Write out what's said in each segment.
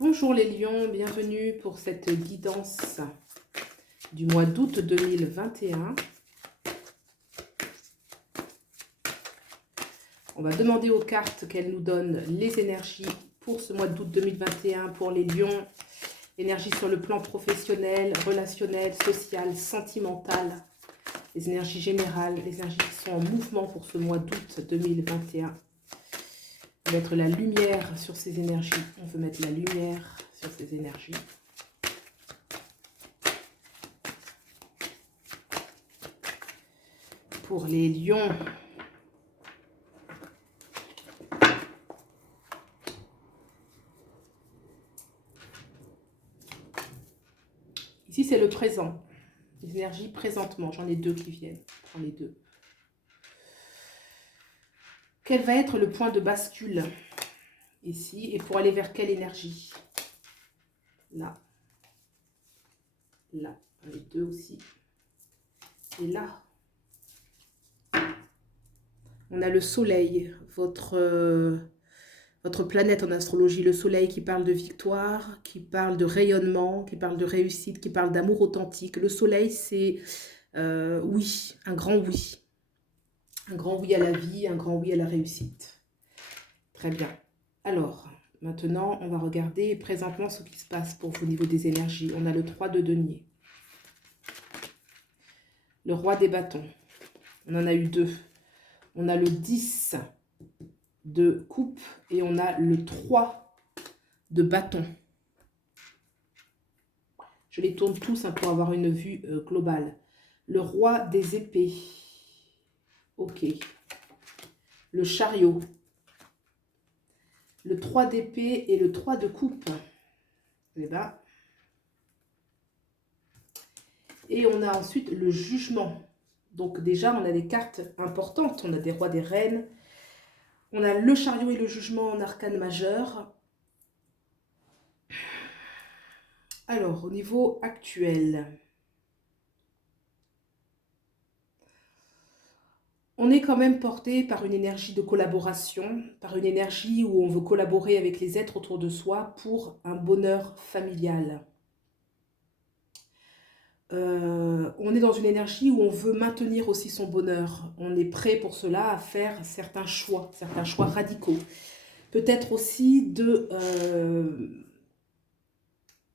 Bonjour les lions, bienvenue pour cette guidance du mois d'août 2021. On va demander aux cartes qu'elles nous donnent les énergies pour ce mois d'août 2021 pour les lions. Énergie sur le plan professionnel, relationnel, social, sentimental. Les énergies générales, les énergies qui sont en mouvement pour ce mois d'août 2021. On veut mettre la lumière sur ces énergies. On veut mettre la lumière sur ces énergies. Pour les lions, ici c'est le présent. Les énergies présentement, j'en ai deux qui viennent. Je prends les deux. Quel va être le point de bascule ici et pour aller vers quelle énergie? Là. Là. Les deux aussi. Et là. On a le soleil, votre planète en astrologie. Le soleil qui parle de victoire, qui parle de rayonnement, qui parle de réussite, qui parle d'amour authentique. Le soleil, c'est oui, un grand oui. Un grand oui à la vie, un grand oui à la réussite. Très bien. Alors, maintenant, on va regarder présentement ce qui se passe pour vous au niveau des énergies. On a le 3 de denier. Le roi des bâtons. On en a eu deux. On a le 10 de coupe et on a le 3 de bâton. Je les tourne tous pour avoir une vue globale. Le roi des épées. Ok. Le chariot. Le 3 d'épée et le 3 de coupe. Et ben. Et on a ensuite le jugement. Donc déjà, on a des cartes importantes. On a des rois, des reines. On a le chariot et le jugement en arcane majeur. Alors, au niveau actuel, on est quand même porté par une énergie de collaboration, par une énergie où on veut collaborer avec les êtres autour de soi pour un bonheur familial. On est dans une énergie où on veut maintenir aussi son bonheur. On est prêt pour cela à faire certains choix radicaux. Peut-être aussi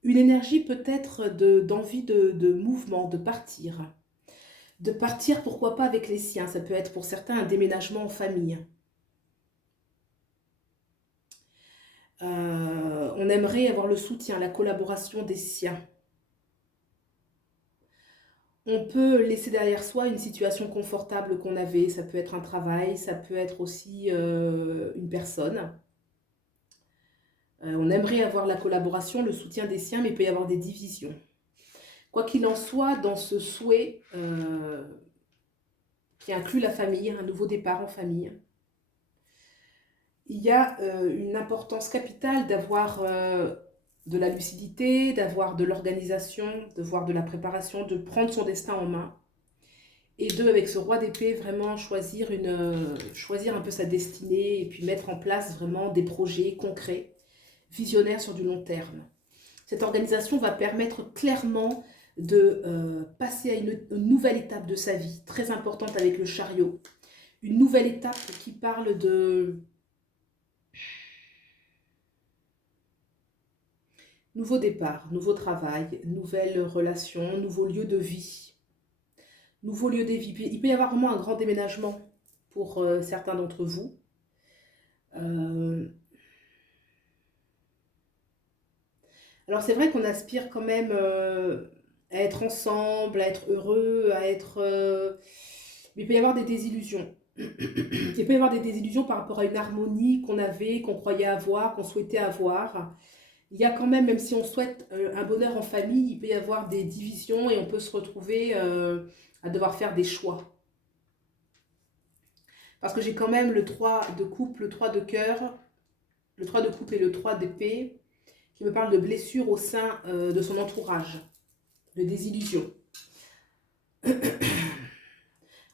une énergie peut-être d'envie de mouvement, de partir. De partir, pourquoi pas avec les siens. Ça peut être pour certains un déménagement en famille. On aimerait avoir le soutien, la collaboration des siens. On peut laisser derrière soi une situation confortable qu'on avait. Ça peut être un travail, ça peut être aussi une personne. On aimerait avoir la collaboration, le soutien des siens, mais il peut y avoir des divisions. Quoi qu'il en soit, dans ce souhait qui inclut la famille, un nouveau départ en famille, il y a une importance capitale d'avoir de la lucidité, d'avoir de l'organisation, de voir de la préparation, de prendre son destin en main. Et deux, avec ce roi d'épée, vraiment choisir un peu sa destinée et puis mettre en place vraiment des projets concrets, visionnaires sur du long terme. Cette organisation va permettre clairement de passer à une nouvelle étape de sa vie, très importante avec le chariot. Une nouvelle étape qui parle de nouveau départ, nouveau travail, nouvelle relation, nouveau lieu de vie. Nouveau lieu de vie. Il peut y avoir vraiment un grand déménagement pour certains d'entre vous. Alors c'est vrai qu'on aspire quand même à être ensemble, à être heureux, à être... Mais il peut y avoir des désillusions. Il peut y avoir des désillusions par rapport à une harmonie qu'on avait, qu'on croyait avoir, qu'on souhaitait avoir. Il y a quand même si on souhaite un bonheur en famille, il peut y avoir des divisions et on peut se retrouver à devoir faire des choix. Parce que j'ai quand même le 3 de coupe, le 3 de cœur, le 3 de coupe et le 3 d'épée, qui me parle de blessures au sein de son entourage, de désillusion.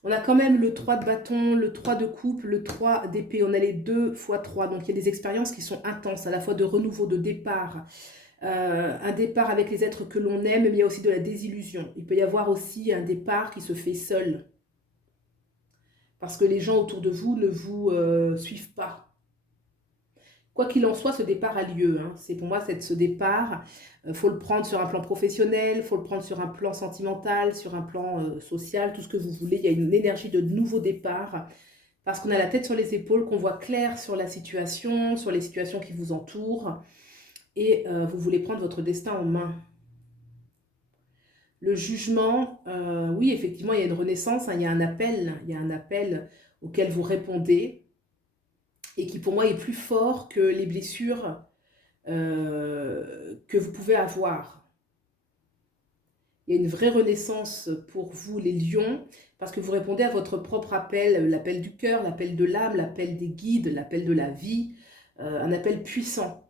On a quand même le 3 de bâton, le 3 de coupe, le 3 d'épée. On a les 2 fois 3. Donc, il y a des expériences qui sont intenses, à la fois de renouveau, de départ. Un départ avec les êtres que l'on aime, mais il y a aussi de la désillusion. Il peut y avoir aussi un départ qui se fait seul. Parce que les gens autour de vous ne vous suivent pas. Quoi qu'il en soit, ce départ a lieu. Hein. C'est pour moi, ce départ, faut le prendre sur un plan professionnel, faut le prendre sur un plan sentimental, sur un plan social, tout ce que vous voulez. Il y a une énergie de nouveau départ parce qu'on a la tête sur les épaules, qu'on voit clair sur la situation, sur les situations qui vous entourent et vous voulez prendre votre destin en main. Le jugement, oui, effectivement, il y a une renaissance, hein, il y a un appel auquel vous répondez et qui pour moi est plus fort que les blessures que vous pouvez avoir. Il y a une vraie renaissance pour vous, les lions, parce que vous répondez à votre propre appel, l'appel du cœur, l'appel de l'âme, l'appel des guides, l'appel de la vie, un appel puissant.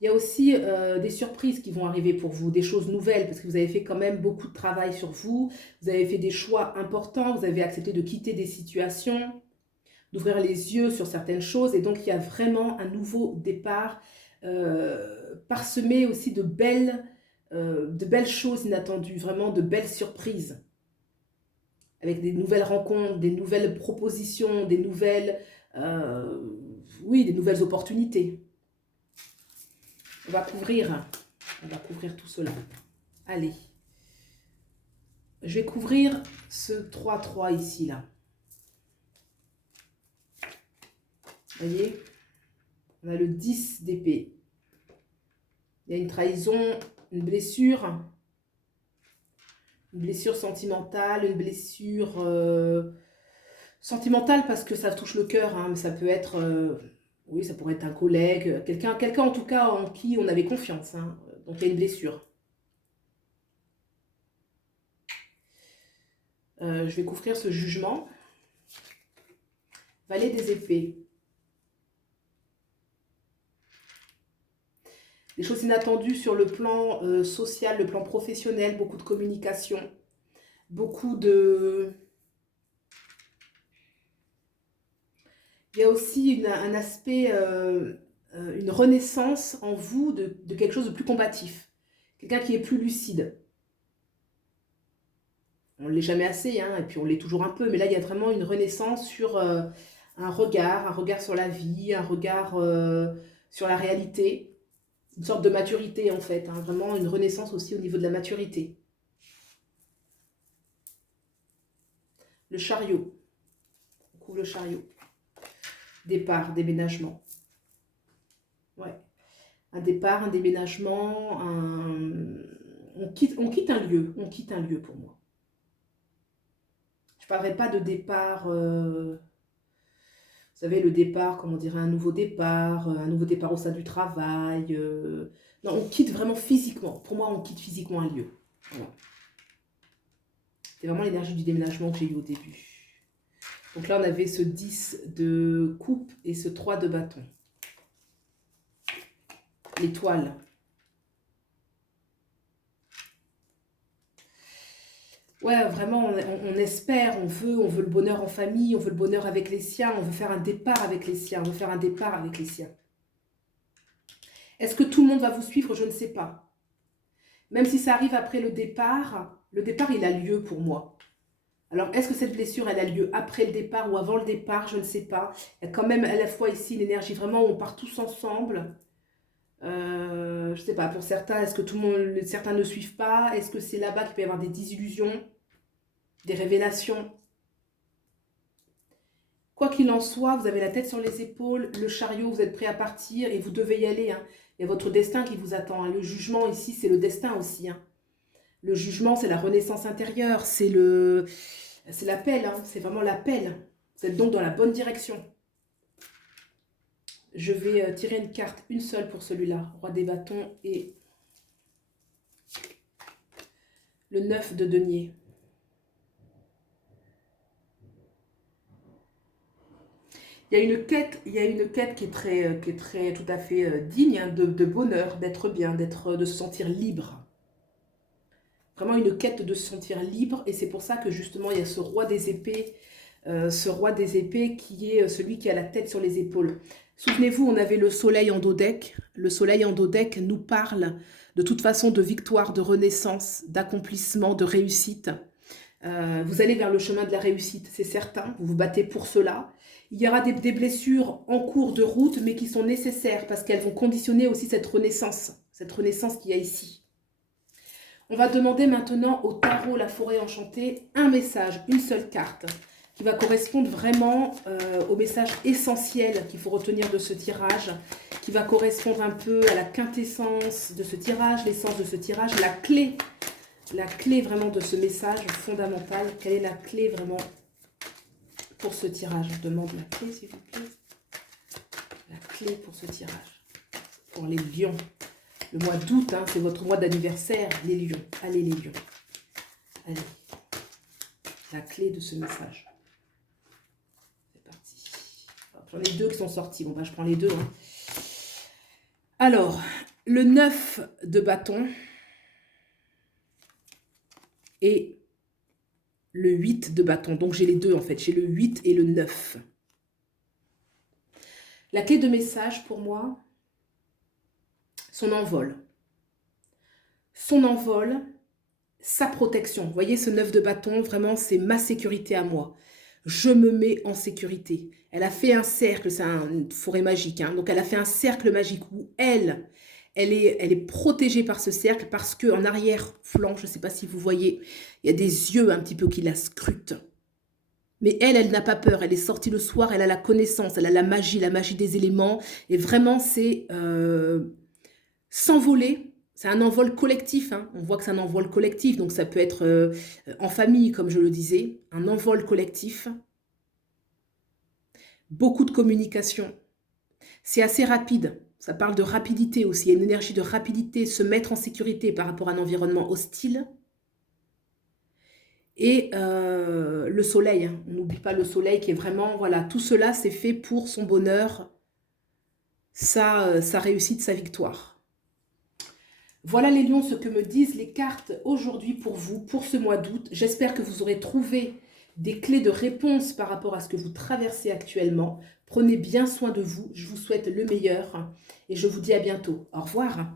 Il y a aussi des surprises qui vont arriver pour vous, des choses nouvelles, parce que vous avez fait quand même beaucoup de travail sur vous, vous avez fait des choix importants, vous avez accepté de quitter des situations, d'ouvrir les yeux sur certaines choses, et donc il y a vraiment un nouveau départ, parsemé aussi de belles choses inattendues, vraiment de belles surprises, avec des nouvelles rencontres, des nouvelles propositions, euh, oui, des nouvelles opportunités. On va couvrir tout cela. Allez. Je vais couvrir ce 3-3 ici, là. Vous voyez? On a le 10 d'épée. Il y a une trahison, une blessure sentimentale, une blessure sentimentale parce que ça touche le cœur, hein, mais ça peut être, oui, ça pourrait être un collègue, quelqu'un en tout cas en qui on avait confiance. Hein, donc il y a une blessure. Je vais couvrir ce jugement. Valet des épées. Des choses inattendues sur le plan social, le plan professionnel, beaucoup de communication, beaucoup de... Il y a aussi un aspect, une renaissance en vous de quelque chose de plus combatif. Quelqu'un qui est plus lucide. On ne l'est jamais assez, hein, et puis on l'est toujours un peu, mais là il y a vraiment une renaissance sur un regard sur la vie, un regard sur la réalité, une sorte de maturité en fait, hein, vraiment une renaissance aussi au niveau de la maturité. Le chariot, on couvre le chariot. Départ, déménagement. Ouais. Un départ, un déménagement, on quitte un lieu pour moi. Je ne parlerai pas de départ, vous savez, le départ, comment on dirait, un nouveau départ au sein du travail. Non, on quitte vraiment physiquement. Pour moi, on quitte physiquement un lieu. Voilà. C'est vraiment l'énergie du déménagement que j'ai eu au début. Donc là, on avait ce 10 de coupe et ce 3 de bâton. L'étoile. Ouais, vraiment, on espère, on veut le bonheur en famille, on veut le bonheur avec les siens, on veut faire un départ avec les siens, on veut faire un départ avec les siens. Est-ce que tout le monde va vous suivre? Je ne sais pas. Même si ça arrive après le départ, il a lieu pour moi. Alors, est-ce que cette blessure, elle a lieu après le départ ou avant le départ? Je ne sais pas. Il y a quand même à la fois ici une énergie vraiment où on part tous ensemble. Je ne sais pas, pour certains, est-ce que certains ne suivent pas? Est-ce que c'est là-bas qu'il peut y avoir des désillusions, des révélations? Quoi qu'il en soit, vous avez la tête sur les épaules, le chariot, vous êtes prêt à partir et vous devez y aller. Hein. Il y a votre destin qui vous attend. Hein. Le jugement ici, c'est le destin aussi. Hein. Le jugement, c'est la renaissance intérieure, c'est l'appel, hein. C'est vraiment l'appel. Vous êtes donc dans la bonne direction. Je vais tirer une carte, une seule pour celui-là. Roi des bâtons et le 9 de denier. Il y a une quête qui est très tout à fait digne, hein, de bonheur, d'être bien, de se sentir libre. vraiment une quête de se sentir libre. Et c'est pour ça que justement, il y a ce roi des épées, qui est celui qui a la tête sur les épaules. Souvenez-vous, on avait le soleil en dodec. Le soleil en dodec nous parle de toute façon de victoire, de renaissance, d'accomplissement, de réussite. Vous allez vers le chemin de la réussite, c'est certain. Vous vous battez pour cela. Il y aura des blessures en cours de route, mais qui sont nécessaires parce qu'elles vont conditionner aussi cette renaissance qu'il y a ici. On va demander maintenant au tarot La Forêt Enchantée un message, une seule carte, qui va correspondre vraiment au message essentiel qu'il faut retenir de ce tirage, qui va correspondre un peu à la quintessence de ce tirage, l'essence de ce tirage, la clé vraiment de ce message fondamental. Quelle est la clé vraiment pour ce tirage? Je demande la clé, s'il vous plaît. La clé pour ce tirage. Pour les lions. Le mois d'août, hein, c'est votre mois d'anniversaire, les lions. Allez, les lions. Allez. La clé de ce message. C'est parti. J'en ai deux qui sont sortis. Bon, bah, je prends les deux. Hein. Alors, le 9 de bâton et le 8 de bâton. Donc, j'ai les deux, en fait. J'ai le 8 et le 9. La clé de message, pour moi, son envol. Son envol, sa protection. Vous voyez, ce 9 de bâton, vraiment, c'est ma sécurité à moi. Je me mets en sécurité. Elle a fait un cercle, c'est une forêt magique, hein, donc elle a fait un cercle magique où elle est protégée par ce cercle parce qu'en arrière-flanc, je ne sais pas si vous voyez, il y a des yeux un petit peu qui la scrutent. Mais elle n'a pas peur, elle est sortie le soir, elle a la connaissance, elle a la magie des éléments. Et vraiment, c'est s'envoler. C'est un envol collectif, hein. On voit que c'est un envol collectif, donc ça peut être en famille, comme je le disais, un envol collectif. Beaucoup de communication. C'est assez rapide, ça parle de rapidité aussi, il y a une énergie de rapidité, se mettre en sécurité par rapport à un environnement hostile. Et le soleil, hein. On n'oublie pas le soleil qui est vraiment, voilà, tout cela c'est fait pour son bonheur, sa réussite, sa victoire. Voilà les lions, ce que me disent les cartes aujourd'hui pour vous, pour ce mois d'août. J'espère que vous aurez trouvé des clés de réponse par rapport à ce que vous traversez actuellement. Prenez bien soin de vous, je vous souhaite le meilleur et je vous dis à bientôt. Au revoir.